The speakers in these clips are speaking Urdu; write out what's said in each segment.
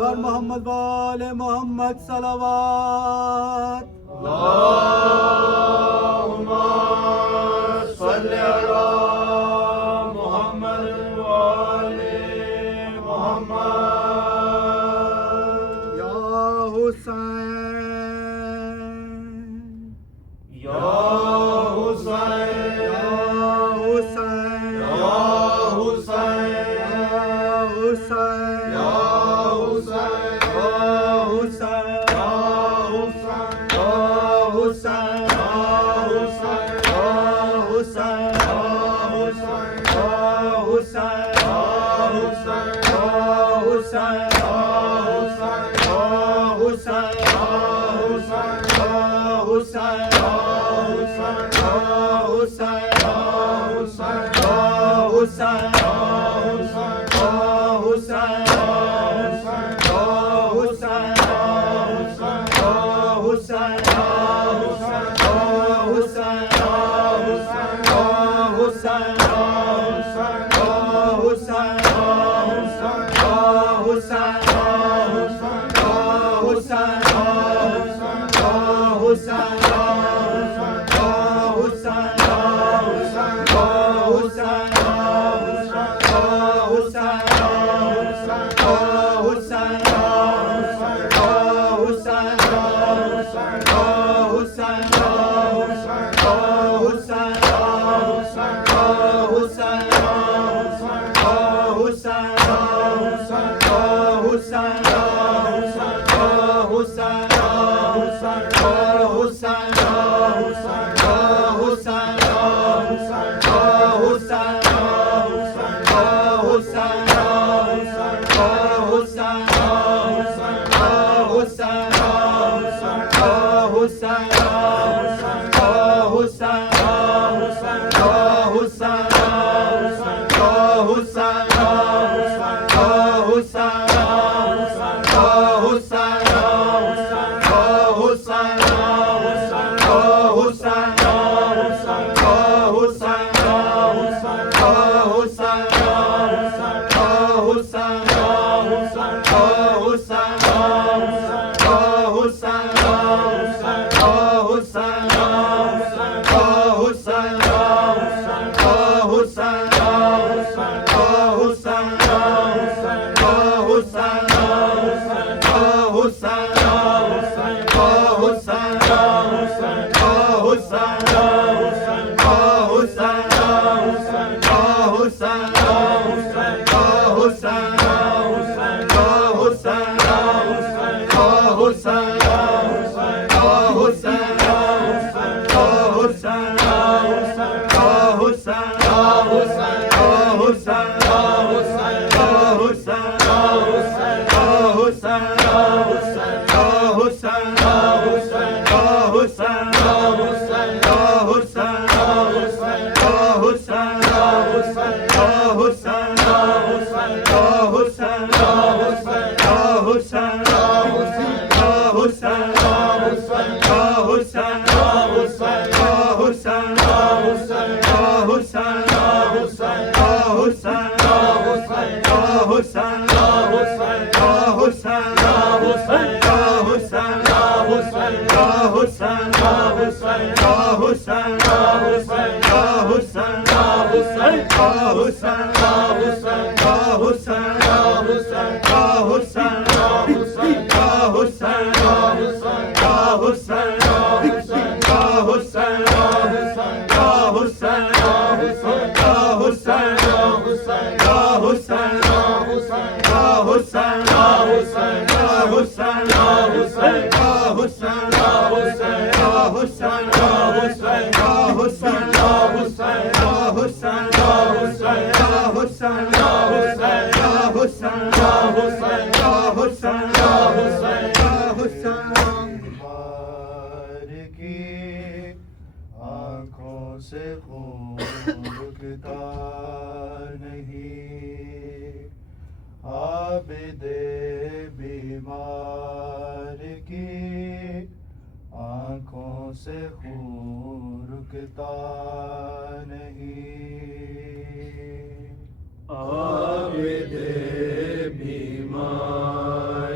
بر محمد و آل محمد صلوات. اللهم صل على محمد وآل محمد. یا حسین یا حسین یا حسین یا حسین یا حسین یا حسین سے خون رکتا نہیں، عابد بیمار کی آنکھوں سے خون رکتا نہیں، عابد بیمار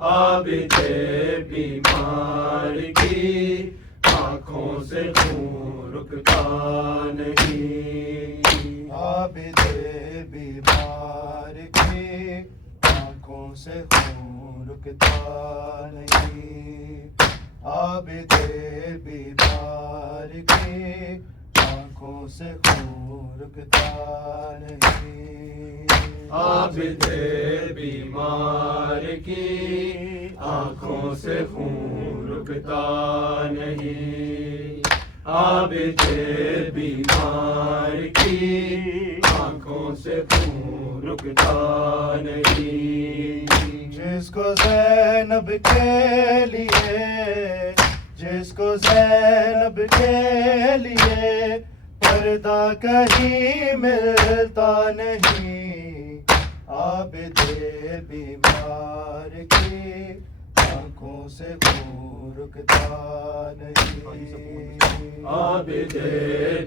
عابد بیمار کی آنکھوں سے خون رکتا نہیں، عابد بیمار کی آنکھوں سے خون رکتا نہیں، عابد بیمار کی آنکھوں سے خون رکتا نہیں، عابد بیمار کی آنکھوں سے خون رکتا نہیں، عابد بیمار کی آنکھوں سے خون رکتا نہیں، جس کو زینب کے لیے، جس کو زینب کے لیے پردہ کہیں ملتا نہیں، عابد بیمار کی آنکھوں سے خون رکتا نہیں، عابد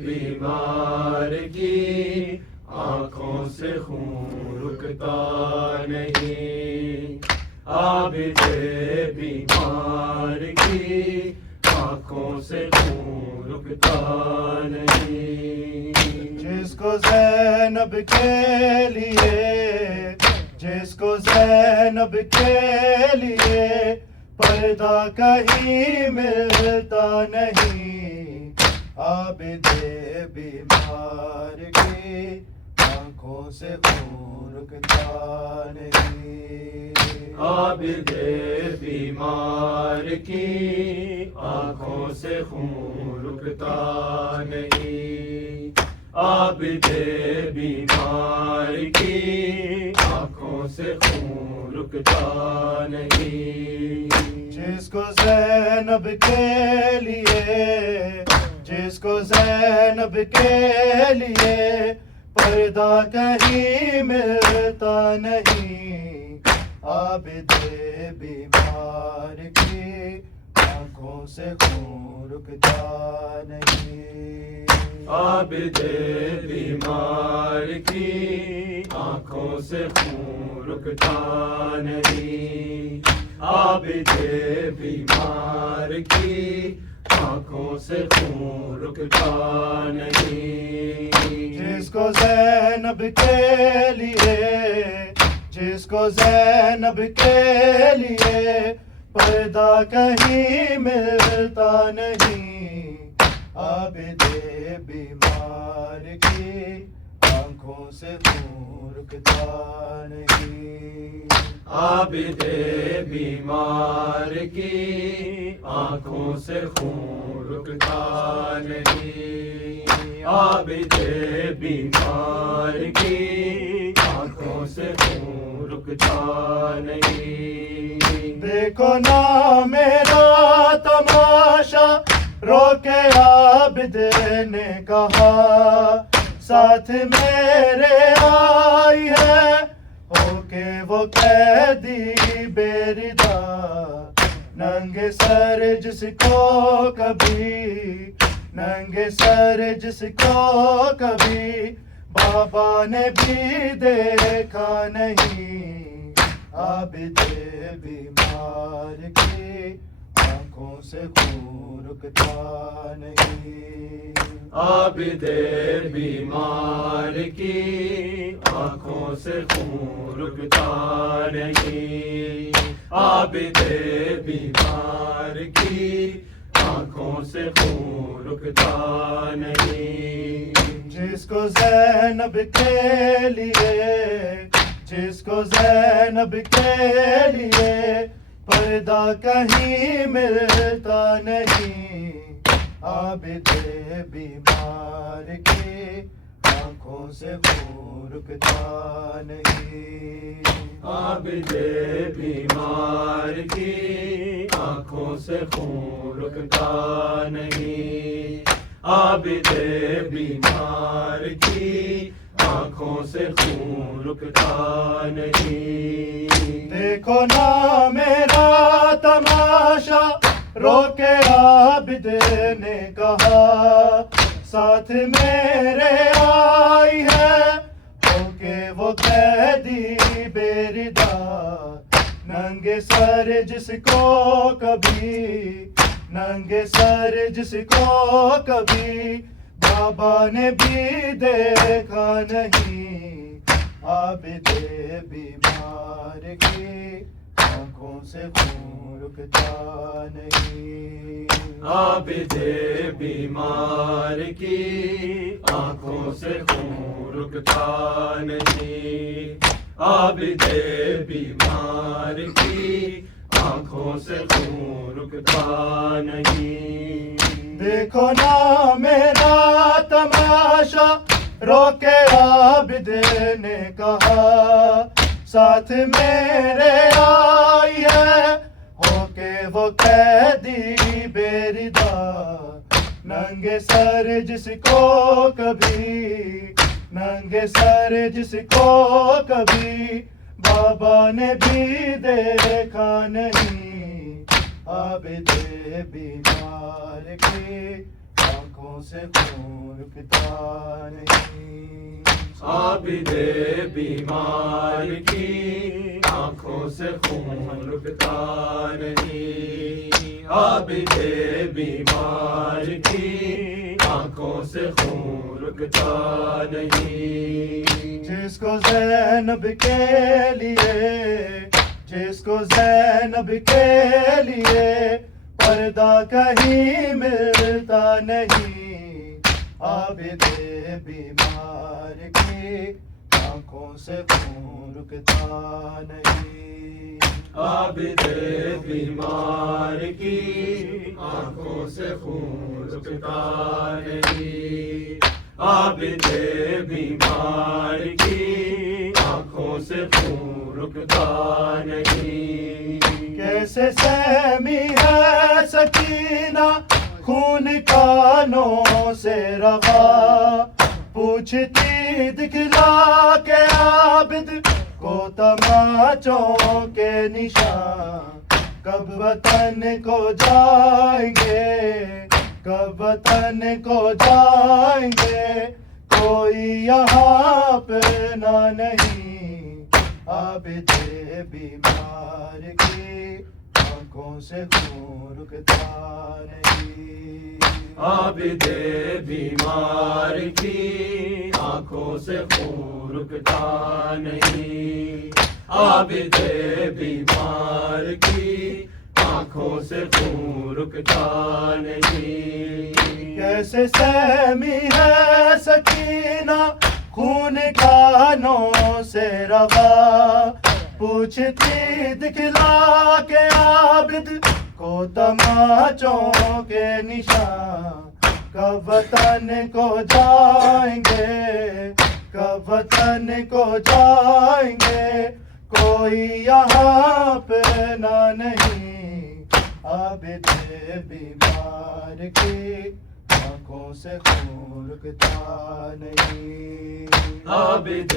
بیمار کی آنکھوں سے خون رکتا نہیں، عابد بیمار کی آنکھوں سے خون رکتا نہیں، جس کو زینب کے لیے، جس کو زینب کے لیے پردہ کہیں ملتا نہیں، عابد بیمار کی آنکھوں سے خون رکتا نہیں، عابد بیمار کی آنکھوں سے خون رکتا نہیں، عابد بیمار کی آنکھوں سے خون رکتا نہیں، جس کو زینب کے لیے، جس کو زینب کے لیے پردہ کہیں ملتا نہیں، عابد بیمار کی آنکھوں سے خون رکتا نہیں، عابد بیمار کی آنکھوں سے خون رکتا نہیں، عابد بیمار کی آنکھوں سے خون رکتا نہیں، جس کو زینب کے لیے، جس کو زینب کے لیے پردہ کہیں ملتا نہیں، عابد بیمار کی آنکھوں سے خون رکتا نہیں، عابد بیمار کی آنکھوں سے خون رکتا نہیں، عابد بیمار کی آنکھوں سے خون رکتا نہیں، دیکھو نا میرا تماشا روکے عابد نے کہا، ساتھ میرے آئی ہے ہو کے وہ قیدی بے ردا، ننگے سر جس کو کبھی، ننگے سر جس کو کبھی بابا نے بھی دیکھا نہیں، عابد بیمار کی آنکھوں سے خون رکتا نہیں، عابد بیمار کی آنکھوں سے خون رکتا نہیں، عابد بیمار کی آنکھوں سے خون رکتا نہیں، جس کو زینب کے لیے، جس کو زینب کے لیے پردہ کہیں ملتا نہیں، عابد بیمار کی آنکھوں سے خون رکتا نہیں، عابد بیمار کی آنکھوں سے خون رکتا نہیں، عابد بیمار کی آنکھوں سے خون رکتا نہیں، دیکھو نا میرا تماشا روکے عابد نے کہا، ساتھ میرے آئی ہے ہو کے وہ قیدی بے ردا، ننگے سر جس کو کبھی ننگے سر جس کو کبھی بابا نے بھی دیکھا نہیں عابد بیمار کی آنکھوں سے خون رکتا نہیں عابد بیمار کی آنکھوں سے خون رکتا نہیں عابد بیمار کی آنکھوں سے خون رکتا نہیں دیکھو نا میرا تماشا روکے عابد نے کہا ساتھ میرے آئی ہے ہو کے وہ قیدی بے ردا ننگے سر جس کو کبھی ننگے سر جس کو کبھی بابا نے بھی دیکھا نہیں عابد بیمار کی آنکھوں سے خون رکتا نہیں عابد بیمار کی آنکھوں سے خون رکتا نہیں عابد بیمار کی آنکھوں سے خون رکتا نہیں جس کو زینب کے لیے جس کو زینب کے لیے پردہ کہیں ملتا نہیں عابد بیمار کی آنکھوں سے خون رکتا نہیں عابد بیمار کی آنکھوں سے خون رکتا نہیں عابد بیمار کی آنکھوں سے خون رکتا نہیں کیسے سہمی ہے سکینہ خون کانوں سے رہا پوچھتی دکھلا کے عابد کو تماچوں کے نشان کب وطن کو جائیں گے کب وطن کو جائیں گے کوئی یہاں پہ نہ نہیں عابد بیمار کی آنکھوں سے خون رکتا نہیں عابد بیمار کی آنکھوں سے خون رکتا نہیں عابد بیمار کی آنکھوں سے خون رکتا نہیں کیسے سہمی ہے سکینہ خون کانوں سے روا پوچھتی دکھلا کے عابد کو تماچوں کے نشان کب وطن کو جائیں گے کب وطن کو جائیں گے کوئی یہاں پہ نہ نہیں عابد بیمار کی آنکھوں سے خون رکتا نہیں عابد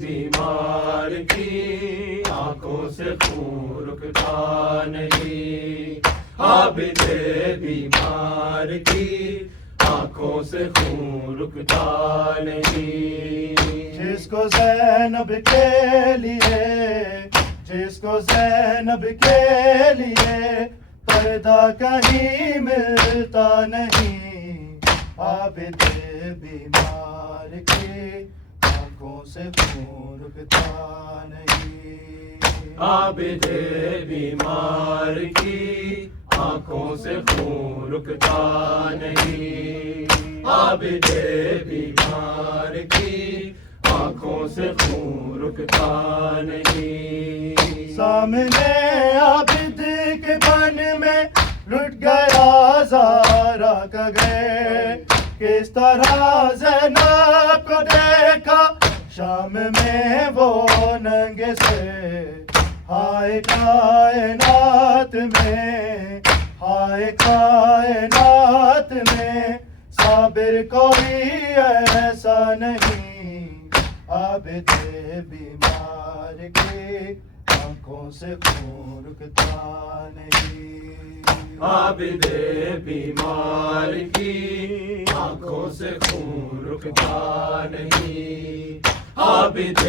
بیمار کی آنکھوں سے خون رکتا نہیں عابد بیمار کی آنکھوں سے خون رکتا نہیں جس کو زینب کے لیے جس کو زینب کے لیے پردہ کہیں ملتا نہیں عابد بیمار کی آنکھوں سے خون رکتا نہیں عابد بیمار کی آنکھوں سے خون رکتا نہیں عابد بیمار کی آنکھوں سے خون رکتا نہیں سامنے عابد کے بن میں لٹ گیا زارا کا گئے کس طرح زینب کو دیکھا شام میں وہ ننگے سے ہائے کائنات میں ہائے کائنات میں صابر کوئی ایسا نہیں عابد بیمار کی آنکھوں سے خون رکتا نہیں عابد بیمار کی آنکھوں سے خون رکتا نہیں عابد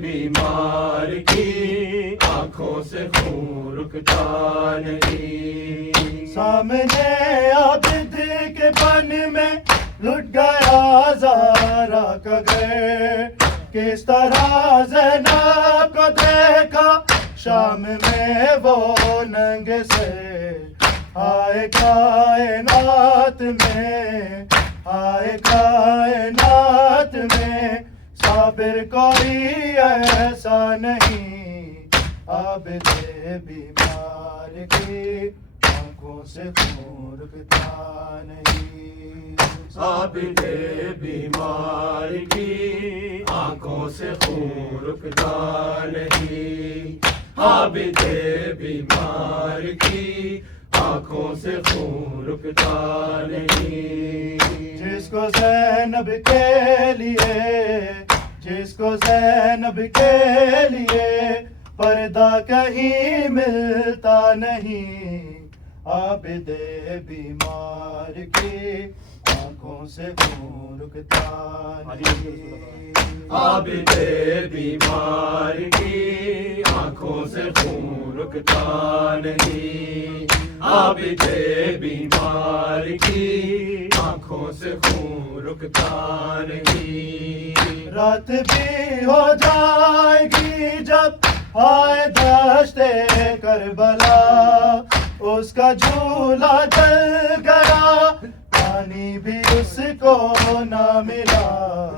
بیمار کی آنکھوں سے خون رکتا نہیں. سامنے عابد کے بن میں لٹ گیا زہرا کا گھر. کس طرح زینب کو دیکھا شام میں وہ ننگ سے. آئے کائنات میں، آئے کائنات میں صابر کوئی ایسا نہیں. عابد بیمار کی آنکھوں سے خون رکتا نہیں. عابد بیمار کی آنکھوں سے خون رکتا نہیں. عابد بیمار کی آنکھوں سے خون رکتا نہیں. جس کو زینب کے لیے، جس کو زینب کے لیے پردہ کہیں ملتا نہیں. عابد بیمار کی آنکھوں سے خون رکتا نہیں. عابد بیمار کی آنکھوں سے خون رکتا نہیں. عابد بیمار کی آنکھوں سے خون رکتا نہیں. رات بھی ہو جائے گی جب آئے دشت کربلا. اس کا جھولا جل گیا، پانی بھی اس کو نہ ملا.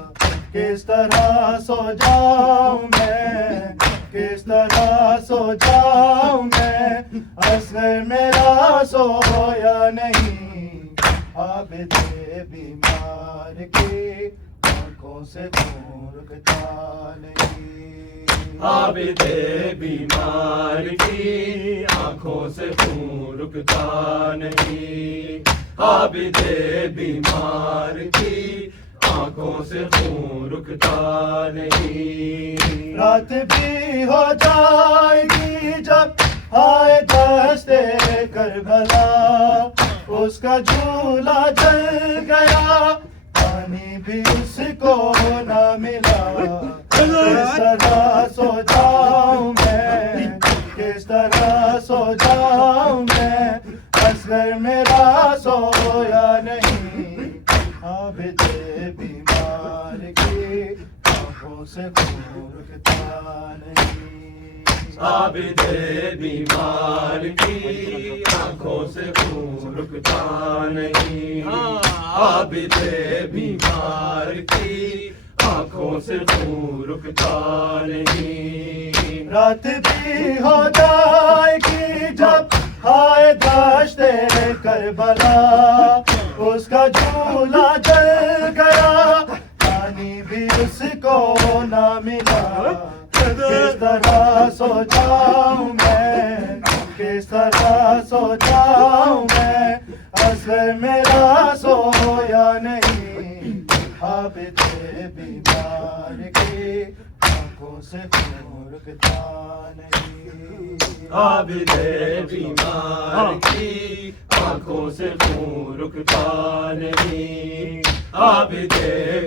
کس طرح سو جاؤں میں، کس طرح سو جاؤں میں، اصغر میرا سویا نہیں. عابد بیمار کی آنکھوں سے خون رکتا نہیں. عابد بیمار کی آنکھوں سے خون رکتا نہیں. عابد بیمار کی آنکھوں سے خون رکتا نہیں. رات بھی ہو جائے گی جب آئے دشت کربلا. اس کا جھولا جل گیا، پانی بھی اس کو نہ ملا. کس طرح سو جاؤں میں، کس طرح سو جاؤں میں، اصغر میرا سویا نہیں. عابد بیمار کی آنکھوں سے خون رکتا نہیں. عابد بیمار کی آنکھوں سے خون رکتا نہیں. عابد بیمار کی آنکھوں سے خون رکتا نہیں. رات بھی ہو جائے گی جب آئے دشت کربلا. اس کا جھولا جل گیا، پانی بھی اس کو نہ ملا. کس طرح سو جاؤں میں، کس طرح سو جاؤں میں، اصغر میرا سویا نہیں. عابد بیمار کی آنکھوں سے خون رکتا نہیں. عابد بیمار کی آنکھوں سے خون رکتا نہیں. عابد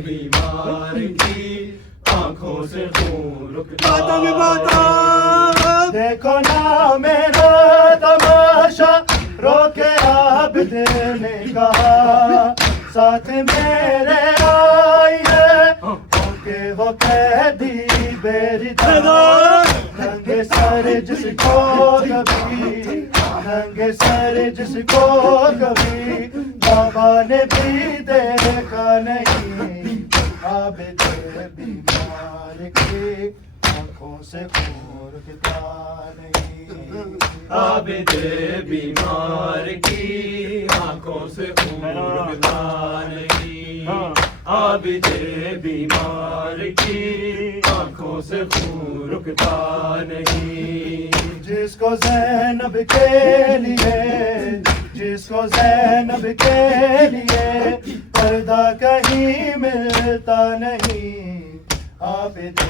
بیمار کی آنکھوں سے خون رکتا نہیں. دیکھو نا میرا تماشا، روکے عابد نے کہا. ساتھ میرے آئی ہے کہ وہ قیدی بیردار. ننگے سر جس کو کبھی، ننگے سر جس کو کبھی بابا نے بھی دیکھا نہیں. عابد بیمار کی آنکھوں سے خون رکتا نہیں. عابد بیمار کی آنکھوں سے خون رکتا نہیں. عابد بیمار کی آنکھوں سے خون رکتا نہیں. جس کو زینب کے لیے، جس کو زینب کے لیے پردہ کہیں ملتا نہیں. عابد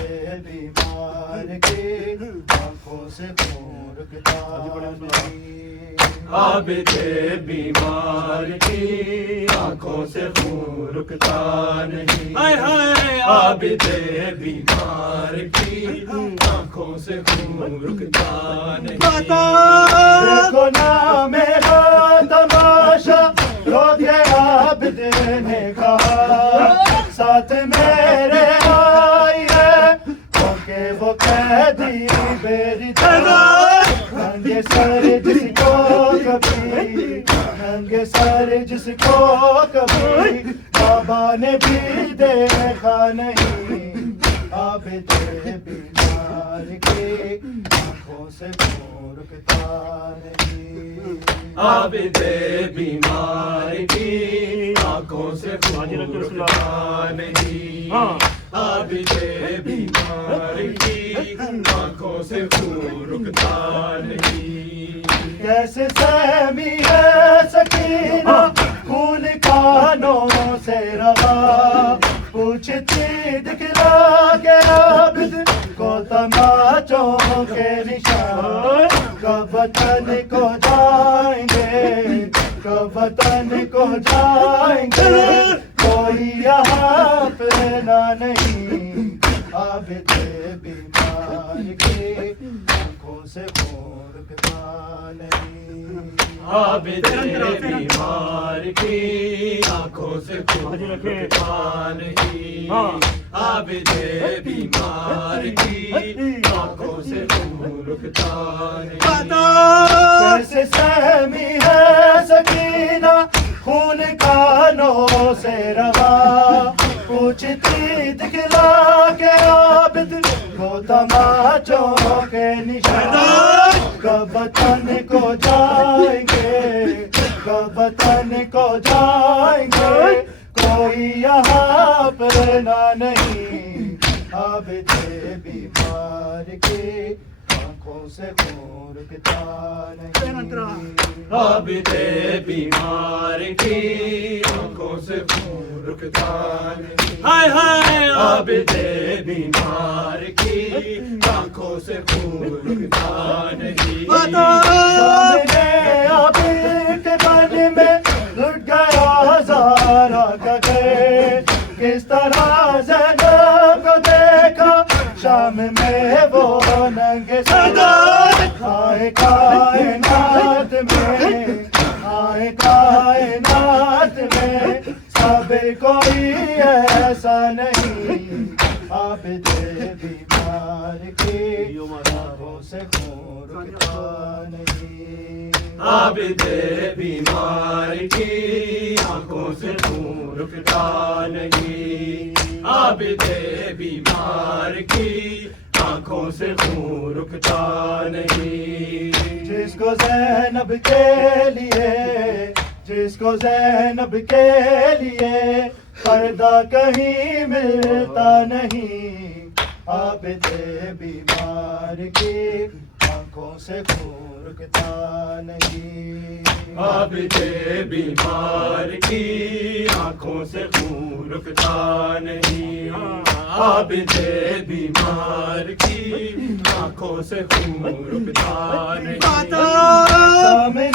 بیمار کی آنکھوں سے خون رکتا نہیں عابد بیمار کی آنکھوں سے خون رکتا نہیں عابد بیمار کی آنکھوں سے خون رکتا نہیں دیکھو نا میرا تماشا روکے عابد نے کہا ساتھ میرے آئی ہے کیونکہ وہ قیدی میری طرح ننگے سر جس کو کبھی ننگے سر جس کو کبھی بابا نے بھی دیکھا نہیں عابد بیمار کی آنکھوں سے خون رکتا نہیں عابد بیمار کی آنکھوں سے خون رکتا نہیں عابد بیمار کی آنکھوں سے خون رکتا نہیں کیسے سہمی ہے سکینہ خون کانوں سے رہا پوچھتی دکھلا کے عابد کو تماچوں کے نشان کب وطن کو جائیں گے کب وطن کو جائیں گے کوئی یہاں پہنا نہیں عابد بیمار کی آنکھوں سے خون رکتا نہیں عابد بیمار کی آنکھوں سے خون رکتا نہیں عابد بیمار کی آنکھوں سے خون رکتا نہیں کیسے سہمی ہے سکینہ خون کانوں سے رہا پوچھتی دکھلا کے عابد کو تماچوں کے نشان کب وطن کو جائیں گے کب وطن کو جائیں گے کوئی یہاں پہنا نہیں عابد بیمار کی آنکھوں سے خون رکتا نہیں عابد بیمار کی آنکھوں سے خون رکتا نہیں عابد بیمار کی آنکھوں سے خون رکتا نہیں سامنے عابد کے من میں لٹ گیا ہزارہ کا گھر کس طرح زینب کو دیکھا شام میں وہ ننگے سر آئے کائنات میں آئے کائنات میں صبر کوئی ایسا نہیں عابد بیمار کی آنکھوں سے خون رکتا نہیں عابد بیمار کی آنکھوں سے خون رکتا نہیں عابد بیمار کی آنکھوں سے خون رکتا نہیں جس کو زینب کے لیے جس کو زینب کے لیے پردہ کہیں ملتا نہیں عابد بیمار کی آنکھوں سے خون رکتا نہیں عابد بیمار کی آنکھوں سے خون رکتا نہیں عابد بیمار کی آنکھوں سے خون رکتا نہیں سامنے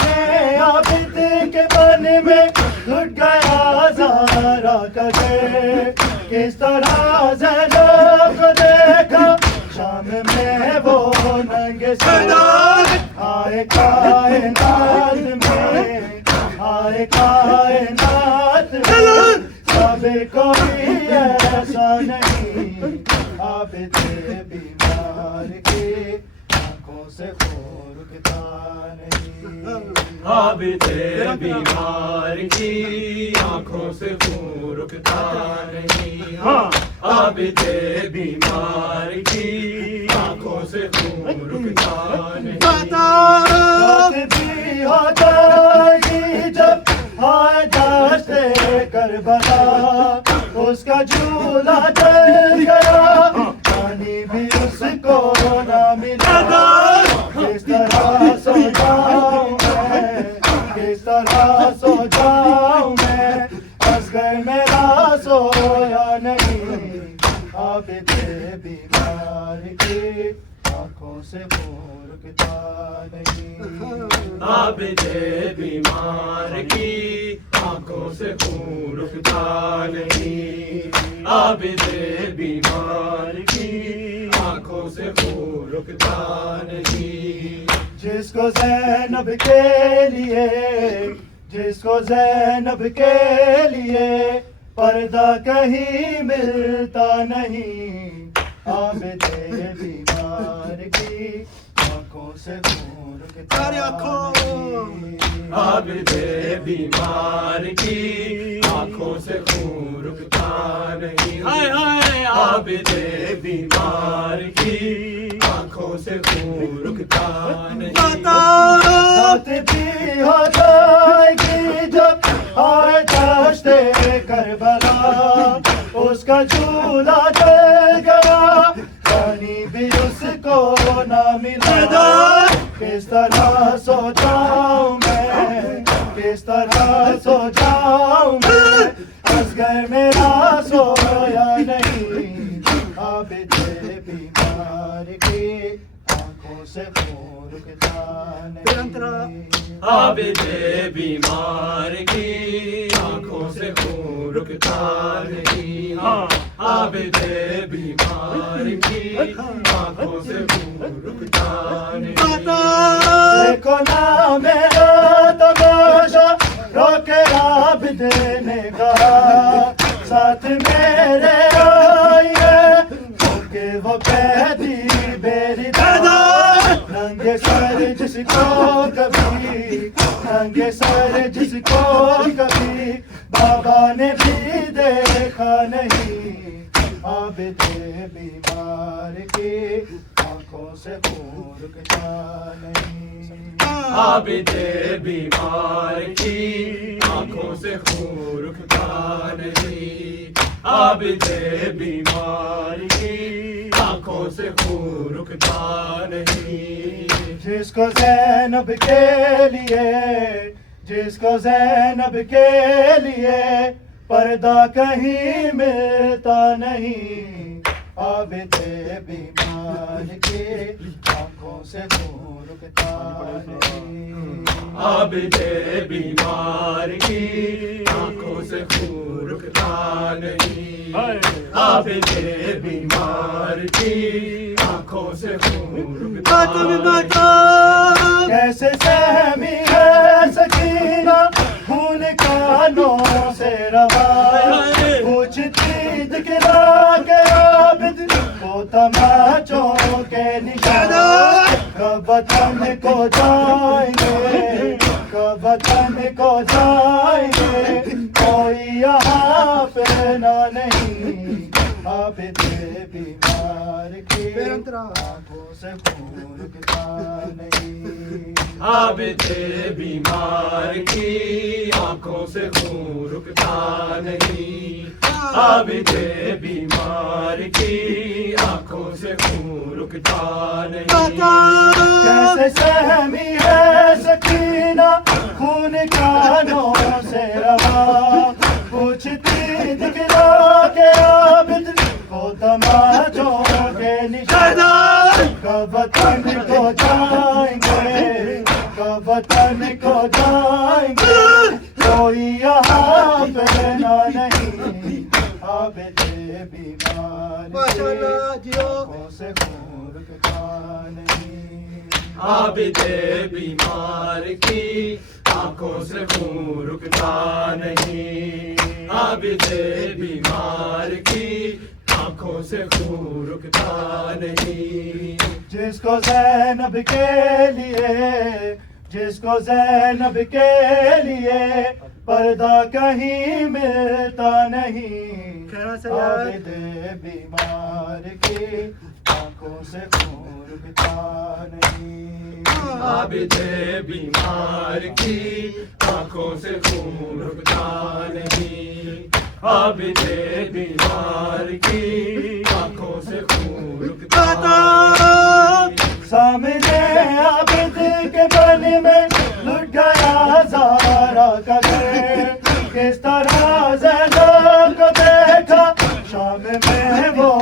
عابد کے من میں لٹ گیا ہزارہ کا گھر کس طرح زینب کو دیکھا شام میں وہ ننگے سر آئے کائنات میں آئے کائنات میں سب کوئی ایسا نہیں عابد بیمار کی آنکھوں سے خون رکتا نہیں عابد بیمار کی آنکھوں سے خون رکتا نہیں عابد بیمار کی آنکھوں سے خون رکتا نہیں رات بھی ہو جائے گی جب آئے دشت کربلا اس کا جھولا جل گیا پانی بھی اس کو نہ ملا کس طرح سو جاؤں میں کس طرح سو جاؤں میں اصغر میرا سویا نہیں عابد بیمار کی آنکھوں سے خون رکتا نہیں عابد بیمار کی آنکھوں سے خون رکتا نہیں عابد بیمار کی آنکھوں سے خون رکتا نہیں جس کو زینب کے لیے جس کو زینب کے لیے پردہ کہیں ملتا نہیں عابد بیمار کی آنکھوں سے خون رکتا نہیں عابد بیمار کی آنکھوں سے خون رکتا نہیں عابد بیمار کی آنکھوں سے خون رکتا نہیں ساتھ بھی ہو جائے گی جب آئے دشت کربلا اس کا جھولا جل گیا پانی بھی اس کو نہ ملا کس طرح سو جاؤں میں کس طرح سو جاؤں میں اصغر میرا سویا نہیں عابد بیمار کی آنکھوں سے خون رکتا نہیں عابد بیمار کی آنکھوں سے خون رکتا نہیں عابد بیمار کی آنکھوں سے خون رکتا نہیں دیکھو نا میرا تماشا روکے عابد نے کہا ساتھ میرے آئی ہے کہ وہ قیدی میری ننگے سر جس کو کبھی ننگے سر جس کو کبھی بابا نے بھی دیکھا نہیں عابد بیمار کی آنکھوں سے خون رکتا نہیں عابد بیمار کی آنکھوں سے خون رکتا نہیں عابد بیمار کی آنکھوں سے خون رکتا نہیں جس کو زینب کے لیے جس کو زینب کے لیے پردہ کہیں ملتا نہیں عابد بیمار کی آنکھوں سے خون رکتا نہیں عابد بیمار کی آنکھوں سے خون رکتا نہیں عابد بیمار کی آنکھوں سے خون رکتا کیسے سہمی ہے سکینہ خون کانوں سے روا پوچھتی دکھلا کے عابد کو تماچوں کے نشان کب وطن کو جائیں گے کب وطن کو جائیں گے کوئی یہاں پہ نہ نہیں عابد بیمار کی آنکھوں سے خون رکتا نہیں عابد بیمار کی آنکھوں سے خون رکتا نہیں عابد بیمار کی آنکھوں سے خون رکتا نہیں کیسے سہمی ہے سکینہ خون کانوں سے روا پوچھتی دکھلا کے عابد کو تماچوں کے نشان کب وطن کو جائیں گے کب وطن کو جائیں گے کوئی یہاں پہ نہ نہیں عابد بیمار کی آنکھوں سے خون رکتا نہیں عابد بیمار کی آنکھوں سے خون رکتا نہیں عابد بیمار کی آنکھوں سے خون رکتا نہیں جس کو زینب کے لیے جس کو زینب کے لیے پردہ کہیں ملتا نہیں عابد بیمار کی آنکھوں سے خون رکتا نہیں عابد بیمار کی آنکھوں سے خون رکتا نہیں عابد بیمار کی آنکھوں سے خون رکتا نہیں سامنے عابد کے بن میں لٹ گیا زارا کا گھر کس طرح زینب کو دیکھا شام میں وہ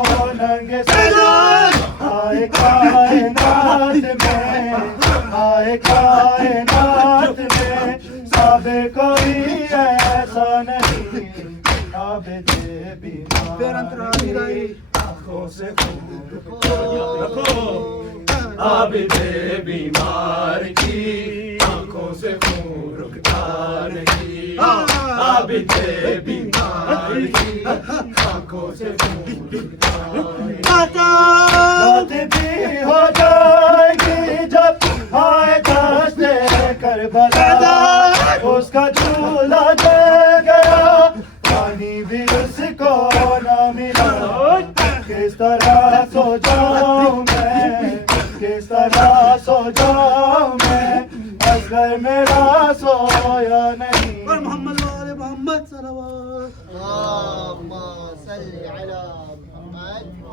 عابد بیمار آنکھوں سے عابد بیمار کی آنکھوں سے خون رکتا نہیں، عابد بیمار کی آنکھوں سے خون رکتا نہیں۔ رات بھی ہو جائے گی جب آئے دشت کربلا، اس کا چولہا جل گیا پانی بھی اس کو نہ ملا، کس طرح سو جاؤں میں، کس طرح سو جاؤں میں، اصغر میرا سویا نہیں۔ محمد وآل محمد صلوات اللهم صل على محمد